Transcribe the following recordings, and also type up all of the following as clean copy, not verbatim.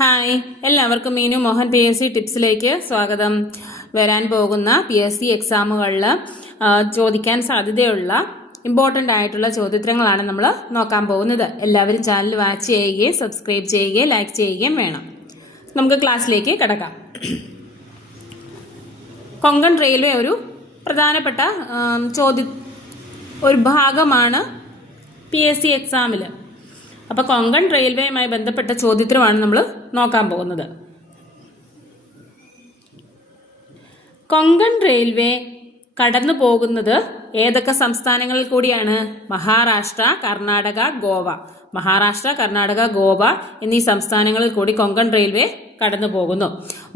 Hi, എല്ലാവർക്കും Meenu Mohan PSC ടിപ്സിലേക്ക് സ്വാഗതം. വരാൻ പോകുന്ന PSC എക്സാമുകളിൽ ചോദിക്കാൻ സാധ്യതയുള്ള ഇമ്പോർട്ടൻ്റ് ആയിട്ടുള്ള ചോദ്യോത്തരങ്ങളാണ് നമ്മൾ നോക്കാൻ പോകുന്നത്. എല്ലാവരും ചാനൽ വാച്ച് ചെയ്യുകയും സബ്സ്ക്രൈബ് ചെയ്യുകയും ലൈക്ക് ചെയ്യുകയും വേണം. നമുക്ക് ക്ലാസ്സിലേക്ക് കിടക്കാം. കൊങ്കൺ റെയിൽവേ ഒരു പ്രധാനപ്പെട്ട ഒരു ഭാഗമാണ് PSC എക്സാമിൽ. അപ്പോൾ കൊങ്കൺ റെയിൽവേയുമായി ബന്ധപ്പെട്ട ചോദ്യോത്തരമാണ് നമ്മൾ നോക്കാൻ പോകുന്നത്. കൊങ്കൺ റെയിൽവേ കടന്നു പോകുന്നത് ഏതൊക്കെ സംസ്ഥാനങ്ങളിൽ കൂടിയാണ്? മഹാരാഷ്ട്ര, കർണാടക, ഗോവ. മഹാരാഷ്ട്ര, കർണാടക, ഗോവ എന്നീ സംസ്ഥാനങ്ങളിൽ കൂടി കൊങ്കൺ റെയിൽവേ കടന്നു പോകുന്നു.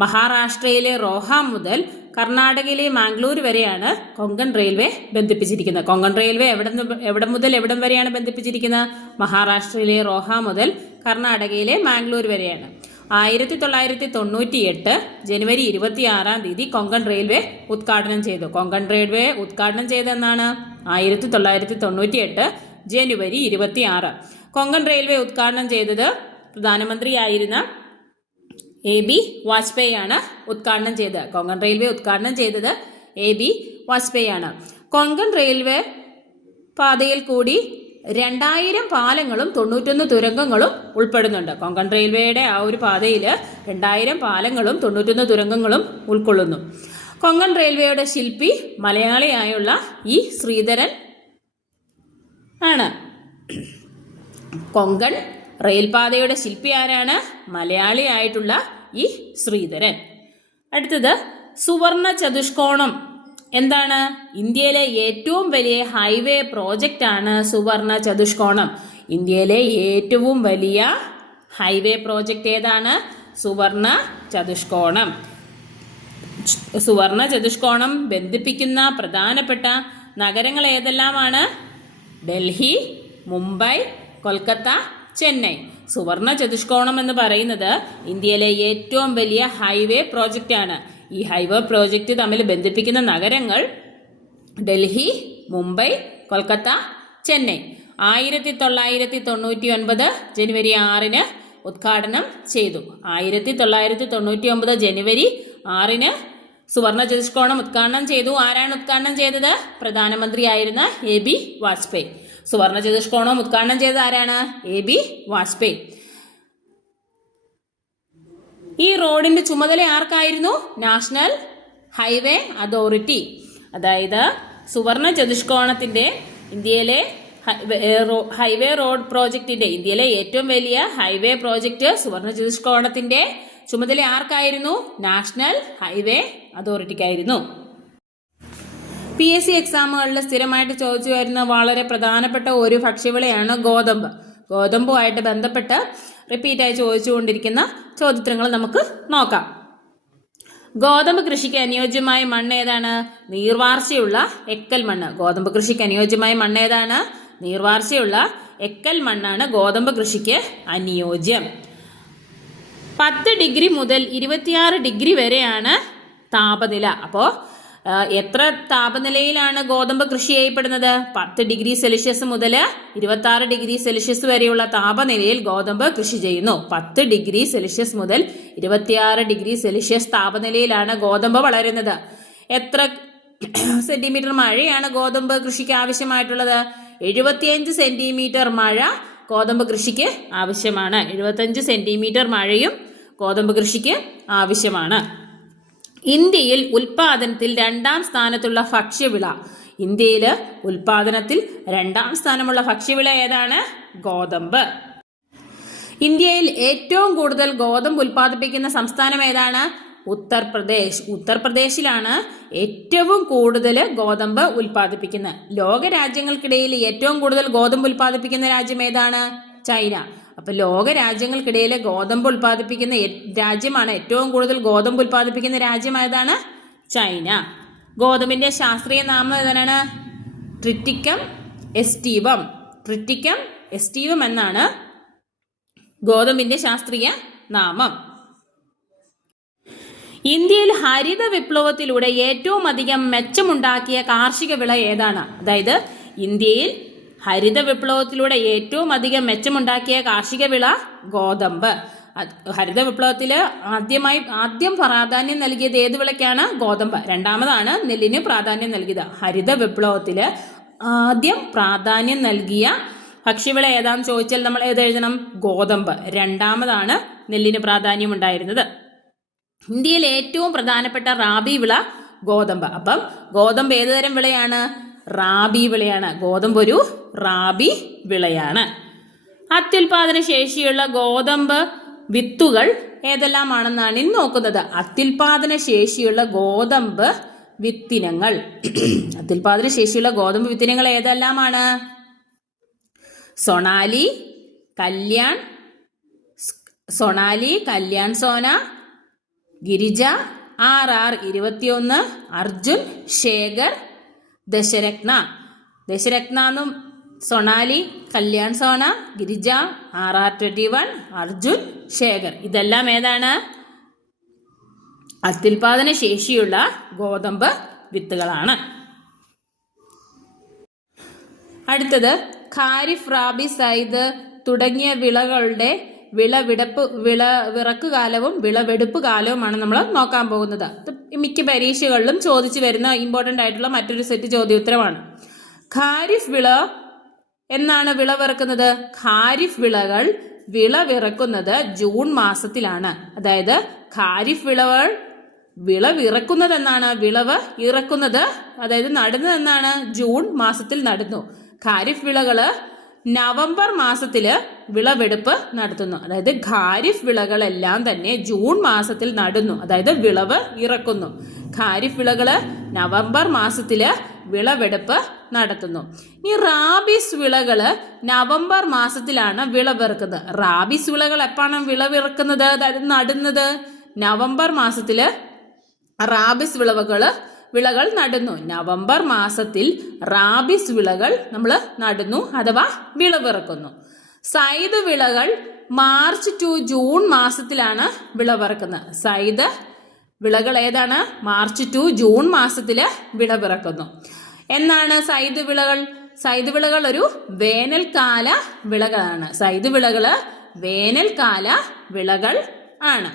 മഹാരാഷ്ട്രയിലെ റോഹാം മുതൽ കർണാടകയിലെ മാംഗ്ലൂർ വരെയാണ് കൊങ്കൺ റെയിൽവേ ബന്ധിപ്പിച്ചിരിക്കുന്നത്. കൊങ്കൺ റെയിൽവേ എവിടെ മുതൽ എവിടം വരെയാണ് ബന്ധിപ്പിച്ചിരിക്കുന്നത്? മഹാരാഷ്ട്രയിലെ റോഹാം മുതൽ കർണാടകയിലെ മാംഗ്ലൂർ വരെയാണ്. 1998 ജനുവരി 26 കൊങ്കൺ റെയിൽവേ ഉദ്ഘാടനം ചെയ്തു. കൊങ്കൺ റെയിൽവേ ഉദ്ഘാടനം ചെയ്തെന്നാണ് 1998 ജനുവരി 26. കൊങ്കൺ റെയിൽവേ ഉദ്ഘാടനം ചെയ്തത് പ്രധാനമന്ത്രിയായിരുന്ന AB വാജ്പേയി ആണ് ഉദ്ഘാടനം ചെയ്തത്. കൊങ്കൺ റെയിൽവേ ഉദ്ഘാടനം ചെയ്തത് AB വാജ്പേയി ആണ്. കൊങ്കൺ റെയിൽവേ പാതയിൽ കൂടി 2000 പാലങ്ങളും 91 തുരങ്കങ്ങളും ഉൾപ്പെടുന്നുണ്ട്. കൊങ്കൺ റെയിൽവേയുടെ ആ ഒരു പാതയിൽ 2000 പാലങ്ങളും 91 തുരങ്കങ്ങളും ഉൾക്കൊള്ളുന്നു. കൊങ്കൺ റെയിൽവേയുടെ ശില്പി മലയാളിയായുള്ള E ശ്രീധരൻ ആണ്. കൊങ്കൺ റെയിൽപാതയുടെ ശില്പി ആരാണ്? മലയാളിയായിട്ടുള്ള E ശ്രീധരൻ. അടുത്തത് സുവർണ ചതുഷ്കോണം എന്താണ്? ഇന്ത്യയിലെ ഏറ്റവും വലിയ ഹൈവേ പ്രോജക്റ്റ് ആണ് സുവർണ ചതുഷ്കോണം. ഇന്ത്യയിലെ ഏറ്റവും വലിയ ഹൈവേ പ്രോജക്റ്റ് ഏതാണ്? സുവർണ ചതുഷ്കോണം. സുവർണ ചതുഷ്കോണം ബന്ധിപ്പിക്കുന്ന പ്രധാനപ്പെട്ട നഗരങ്ങൾ ഏതെല്ലാമാണ്? ഡൽഹി, മുംബൈ, കൊൽക്കത്ത, ചെന്നൈ. സുവർണ ചതുഷ്കോണം എന്ന് പറയുന്നത് ഇന്ത്യയിലെ ഏറ്റവും വലിയ ഹൈവേ പ്രോജക്റ്റ് ആണ്. ഈ ഹൈവേ പ്രോജക്റ്റ് തമ്മിൽ ബന്ധിപ്പിക്കുന്ന നഗരങ്ങൾ ഡൽഹി, മുംബൈ, കൊൽക്കത്ത, ചെന്നൈ. 1999 ജനുവരി 6 ഉദ്ഘാടനം ചെയ്തു. 1999 ജനുവരി 6 സുവർണ ചതുഷ്കോണം ഉദ്ഘാടനം ചെയ്തു. ആരാണ് ഉദ്ഘാടനം ചെയ്തത്? പ്രധാനമന്ത്രിയായിരുന്ന AB വാജ്പേയി. സുവർണ ചതുഷ്കോണം ഉദ്ഘാടനം ചെയ്തത് ആരാണ്? AB വാജ്പേയി. ഈ റോഡിന്റെ ചുമതല ആർക്കായിരുന്നു? National highway authority. അതായത് സുവർണ ചതുഷ്കോണത്തിന്റെ ഇന്ത്യയിലെ ഹൈവേ റോഡ് പ്രോജക്റ്റിന്റെ ഇന്ത്യയിലെ ഏറ്റവും വലിയ ഹൈവേ പ്രോജക്റ്റ് സുവർണ ചതുഷ്കോണത്തിന്റെ ചുമതല ആർക്കായിരുന്നു? നാഷണൽ ഹൈവേ അതോറിറ്റിക്കായിരുന്നു. PSC എക്സാമുകളിൽ സ്ഥിരമായിട്ട് ചോദിച്ചു വരുന്ന വളരെ പ്രധാനപ്പെട്ട ഒരു ഭക്ഷ്യവിളയാണ് ഗോതമ്പ്. ഗോതമ്പുമായിട്ട് ബന്ധപ്പെട്ട് റിപ്പീറ്റായി ചോദിച്ചുകൊണ്ടിരിക്കുന്ന ചോദ്യോത്തരങ്ങൾ നമുക്ക് നോക്കാം. ഗോതമ്പ് കൃഷിക്ക് അനുയോജ്യമായ മണ്ണ് ഏതാണ്? നീർവാർച്ചയുള്ള എക്കൽ മണ്ണ്. ഗോതമ്പ് കൃഷിക്ക് അനുയോജ്യമായ മണ്ണ് ഏതാണ്? നീർവാർച്ചയുള്ള എക്കൽ മണ്ണാണ് ഗോതമ്പ് കൃഷിക്ക് അനുയോജ്യം. 10 ഡിഗ്രി മുതൽ 26 ഡിഗ്രി വരെയാണ് താപനില. അപ്പോൾ എത്ര താപനിലയിലാണ് ഗോതമ്പ് കൃഷി ചെയ്യപ്പെടുന്നത്? 10 ഡിഗ്രി സെൽഷ്യസ് മുതൽ 26 ഡിഗ്രി സെൽഷ്യസ് വരെയുള്ള താപനിലയിൽ ഗോതമ്പ് കൃഷി ചെയ്യുന്നു. 10 ഡിഗ്രി സെൽഷ്യസ് മുതൽ 26 ഡിഗ്രി സെൽഷ്യസ് താപനിലയിലാണ് ഗോതമ്പ് വളരുന്നത്. എത്ര സെന്റിമീറ്റർ മഴയാണ് ഗോതമ്പ് കൃഷിക്ക് ആവശ്യമായിട്ടുള്ളത്? 75 സെന്റിമീറ്റർ മഴ ഗോതമ്പ് കൃഷിക്ക് ആവശ്യമാണ്. 75 സെന്റിമീറ്റർ മഴയും ഗോതമ്പ് കൃഷിക്ക് ആവശ്യമാണ്. ഇന്ത്യയിൽ ഉൽപാദനത്തിൽ 2ാം സ്ഥാനത്തുള്ള ഭക്ഷ്യവിള. ഇന്ത്യയിൽ ഉൽപാദനത്തിൽ 2ാം സ്ഥാനമുള്ള ഭക്ഷ്യവിള ഏതാണ്? ഗോതമ്പ്. ഇന്ത്യയിൽ ഏറ്റവും കൂടുതൽ ഗോതമ്പ് ഉൽപ്പാദിപ്പിക്കുന്ന സംസ്ഥാനം ഏതാണ്? ഉത്തർപ്രദേശ്. ഉത്തർപ്രദേശിലാണ് ഏറ്റവും കൂടുതൽ ഗോതമ്പ് ഉൽപ്പാദിപ്പിക്കുന്നത്. ലോക രാജ്യങ്ങൾക്കിടയിൽ ഏറ്റവും കൂടുതൽ ഗോതമ്പ് ഉൽപ്പാദിപ്പിക്കുന്ന രാജ്യം ഏതാണ്? ചൈന. അപ്പൊ ലോക രാജ്യങ്ങൾക്കിടയിൽ ഗോതമ്പ് ഉൽപ്പാദിപ്പിക്കുന്ന രാജ്യമാണ്, ഏറ്റവും കൂടുതൽ ഗോതമ്പ് ഉൽപ്പാദിപ്പിക്കുന്ന രാജ്യം ഏതാണ്? ചൈന. ഗോതമ്പിന്റെ ശാസ്ത്രീയ നാമം ഏതാണ്? ട്രിറ്റിക്കം എസ്റ്റീവം. ട്രിറ്റിക്കം എസ്റ്റീവം എന്നാണ് ഗോതമ്പിന്റെ ശാസ്ത്രീയ നാമം. ഇന്ത്യയിൽ ഹരിത വിപ്ലവത്തിലൂടെ ഏറ്റവും അധികം മെച്ചമുണ്ടാക്കിയ കാർഷിക വിള ഏതാണ്? അതായത് ഇന്ത്യയിൽ ഹരിത വിപ്ലവത്തിലൂടെ ഏറ്റവും അധികം മെച്ചമുണ്ടാക്കിയ കാർഷിക വിള ഗോതമ്പ്. ഹരിത വിപ്ലവത്തിൽ ആദ്യം പ്രാധാന്യം നൽകിയത് ഏത് വിളയ്ക്കാണ്? ഗോതമ്പ്. രണ്ടാമതാണ് നെല്ലിന് പ്രാധാന്യം നൽകിയത്. ഹരിത വിപ്ലവത്തിൽ ആദ്യം പ്രാധാന്യം നൽകിയ ഭക്ഷ്യവിള ഏതാന്ന് ചോദിച്ചാൽ നമ്മൾ ഏത് എഴുതണം? ഗോതമ്പ്. രണ്ടാമതാണ് നെല്ലിന് പ്രാധാന്യം ഉണ്ടായിരുന്നത്. ഇന്ത്യയിൽ ഏറ്റവും പ്രധാനപ്പെട്ട റാബി വിള ഗോതമ്പ്. അപ്പം ഗോതമ്പ് ഏതുതരം വിളയാണ്? റാബി വിളയാണ്. ഗോതമ്പ് ഒരു റാബി വിളയാണ്. അത്യുൽപാദന ശേഷിയുള്ള ഗോതമ്പ് വിത്തുകൾ ഏതെല്ലാമാണെന്നാണ് ഇനി നോക്കുന്നത്. അത്യുൽപാദന ശേഷിയുള്ള ഗോതമ്പ് വിത്തിനങ്ങൾ. അത്യുൽപാദന ശേഷിയുള്ള ഗോതമ്പ് വിത്തിനങ്ങൾ ഏതെല്ലാമാണ്? സൊണാലി, കല്യാൺ സോന, ഗിരിജ, RR 21, അർജുൻ, ശേഖർ, ദശരത്ന. ദശരത്നം, സൊണാലി, കല്യാൺ സോന, ഗിരിജ, RR 21, അർജുൻ, ശേഖർ. ഇതെല്ലാം ഏതാണ്? അത്യുൽപാദന ശേഷിയുള്ള ഗോതമ്പ് വിത്തുകളാണ്. അടുത്തത് ഖാരിഫ്, റാബി, സൈദ് തുടങ്ങിയ വിളകളുടെ വിളവിറക്ക് കാലവും വിളവെടുപ്പ് കാലവുമാണ് നമ്മൾ നോക്കാൻ പോകുന്നത്. മിക്ക പരീക്ഷകളിലും ചോദിച്ചു വരുന്ന ഇമ്പോർട്ടൻ്റ് ആയിട്ടുള്ള മറ്റൊരു സെറ്റ് ചോദ്യോത്തരമാണ്. ഖാരിഫ് വിള എന്നാണ് വിളവിറക്കുന്നത്? ഖാരിഫ് വിളകൾ വിളവിറക്കുന്നത് ജൂൺ മാസത്തിലാണ്. അതായത് ഖാരിഫ് വിളവിറക്കുന്നത് എന്നാണ്? വിളവ് ഇറക്കുന്നത്, അതായത് നടുന്നത് എന്നാണ്? ജൂൺ മാസത്തിൽ നടുന്നു. ഖാരിഫ് വിളകള് നവംബർ മാസത്തില് വിളവെടുപ്പ് നടത്തുന്നു. അതായത് ഖാരിഫ് വിളകളെല്ലാം തന്നെ ജൂൺ മാസത്തിൽ നടുന്നു, അതായത് വിളവ് ഇറക്കുന്നു. ഖാരിഫ് വിളകള് നവംബർ മാസത്തില് വിളവെടുപ്പ് നടത്തുന്നു. ഈ റാബിസ് വിളകള് നവംബർ മാസത്തിലാണ് വിളവിറക്കുന്നത്. റാബിസ് വിളകൾ എപ്പോഴാണ് വിളവിറക്കുന്നത്, അതായത് നടുന്നത്? നവംബർ മാസത്തില് റാബിസ് വിളകൾ നടുന്നു. നവംബർ മാസത്തിൽ റാബിസ് വിളകൾ നമ്മൾ നടുന്നു അഥവാ വിളവിറക്കുന്നു. സൈദ് വിളകൾ മാർച്ച് ടു ജൂൺ മാസത്തിലാണ് വിളവിറക്കുന്നത്. സൈദ് വിളകൾ ഏതാണ്? മാർച്ച് ടു ജൂൺ മാസത്തില് വിളവിറക്കുന്നു. എന്നാണ് സൈദ് വിളകൾ? സൈദ് വിളകൾ ഒരു വേനൽക്കാല വിളകളാണ്. സൈദ് വിളകള് വേനൽക്കാല വിളകൾ ആണ്.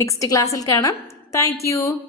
നെക്സ്റ്റ് ക്ലാസ്സിൽ കാണാം. Thank you.